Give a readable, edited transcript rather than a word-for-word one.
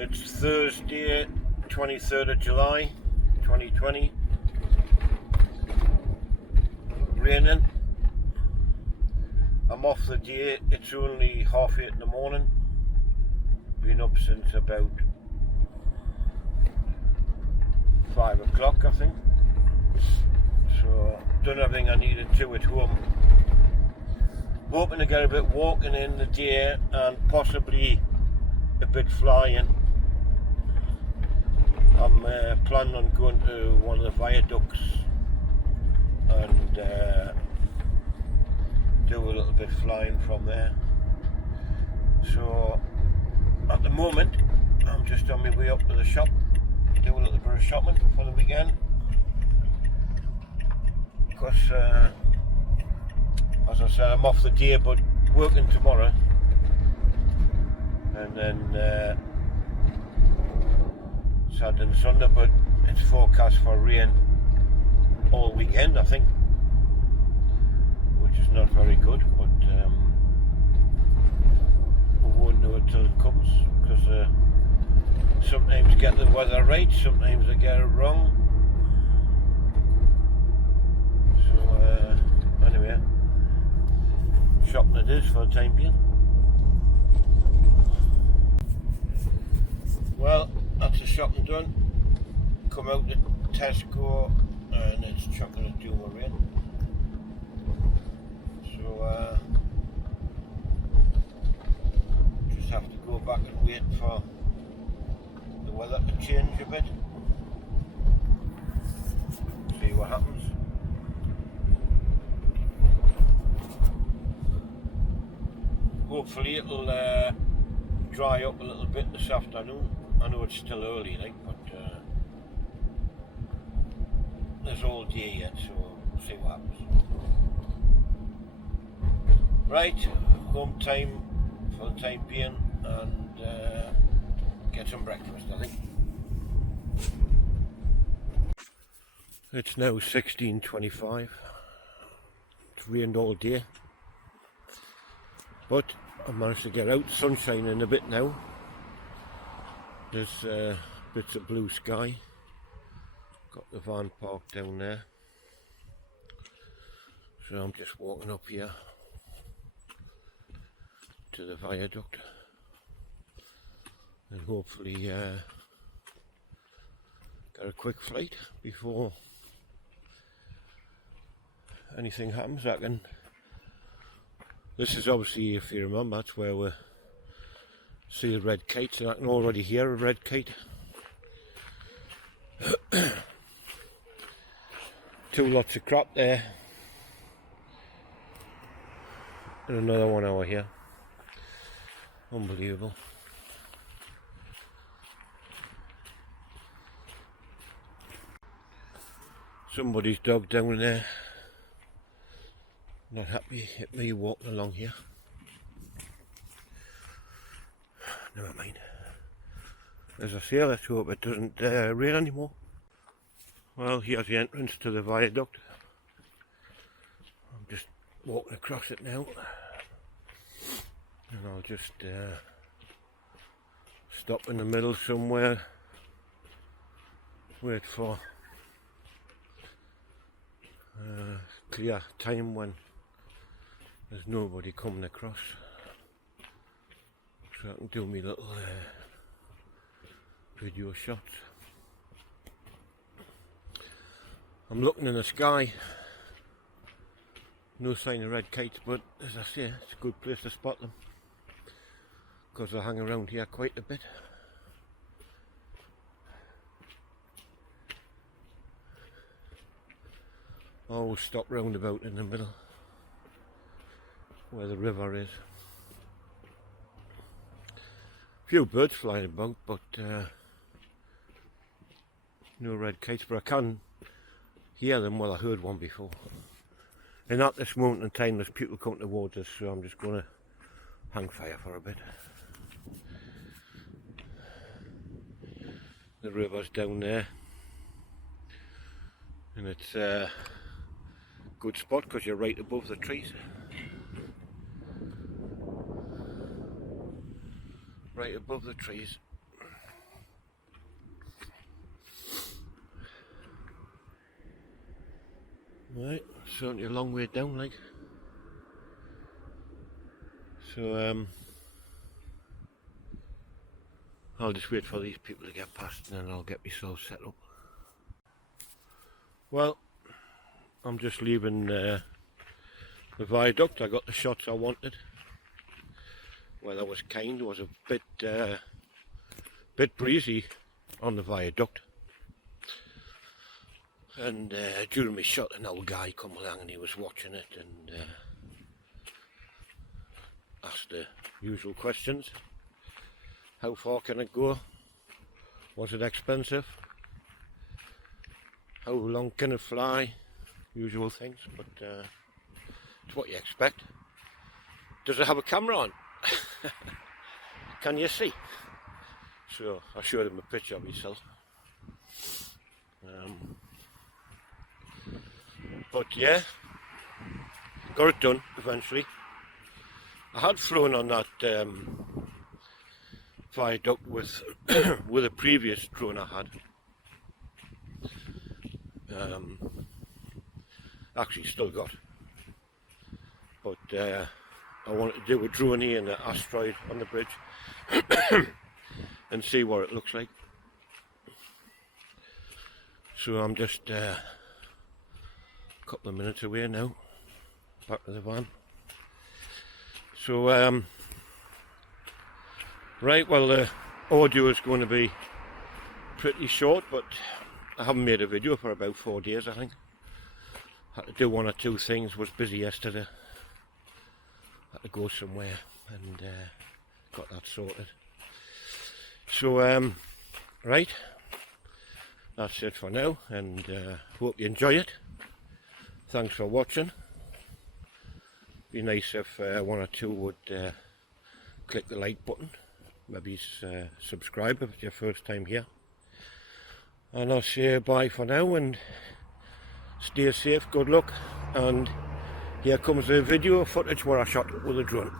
It's Thursday, 23rd of July, 2020. Raining. I'm off the day. It's only 8:30 in the morning. Been up since about 5 o'clock, I think. So, done everything I needed to at home. Hoping to get a bit walking in the day and possibly a bit flying. I'm planning on going to one of the viaducts and do a little bit flying from there. So at the moment I'm just on my way up to the shop to do a little bit of shopping for the weekend, because as I said, I'm off the day but working tomorrow, and then Saturday and Sunday, but it's forecast for rain all weekend, I think, which is not very good, but we won't know it till it comes, because sometimes get the weather right, sometimes they get it wrong. So anyway, shopping it is for the time being. Well, that's the shopping done. Come out to Tesco and it's chucking it down with rain. So just have to go back and wait for the weather to change a bit. See what happens. Hopefully it'll dry up a little bit this afternoon. I know it's still early, like, but there's all day yet, so we'll see what happens. Right, home time for the time being, and get some breakfast, I think. It's now 16:25. It's rained all day, but I managed to get out. Sun's shining a bit now. There's bits of blue sky. Got the van parked down there, so I'm just walking up here to the viaduct and hopefully get a quick flight before anything happens. This is obviously, if you remember, that's where we see the red kites, and I can already hear a red kite. Two lots of crop there, and another one over here. Unbelievable. Somebody's dog down there, not happy at me walking along here. Never mind. As I say, let's hope it doesn't rain anymore. Well, here's the entrance to the viaduct. I'm just walking across it now, and I'll just stop in the middle somewhere, wait for clear time when there's nobody coming across, so I can do my little video shots. I'm looking in the sky, no sign of red kites, but as I say, it's a good place to spot them, because they hang around here quite a bit. I always stop roundabout in the middle where the river is. A few birds flying about, but no red kites, but I can hear them. Well, I heard one before. And at this moment in time there's people coming towards us, so I'm just going to hang fire for a bit. The river's down there, and it's a good spot because you're right above the trees. Right above the trees. Right, certainly a long way down, like. So I'll just wait for these people to get past and then I'll get myself set up. Well, I'm just leaving the viaduct. I got the shots I wanted. Weather was kind, it was a bit breezy on the viaduct. And during my shot, an old guy come along and he was watching it and asked the usual questions. How far can it go? Was it expensive? How long can it fly? Usual things, but it's what you expect. Does it have a camera on? Can you see? So I showed him a picture of myself. But yeah, got it done eventually. I had flown on that viaduct with with a previous drone I had. Actually still got. But I wanted to do a drone here in the asteroid on the bridge and see what it looks like. So I'm just a couple of minutes away now, back to the van. So right, well the audio is going to be pretty short, but I haven't made a video for about 4 days I think. Had to do one or two things, was busy yesterday. Had to go somewhere and got that sorted. So right, that's it for now, and hope you enjoy it. Thanks for watching. Be nice if one or two would click the like button, maybe subscribe if it's your first time here. And I'll say bye for now and stay safe, good luck, and here comes the video footage where I shot with a drone.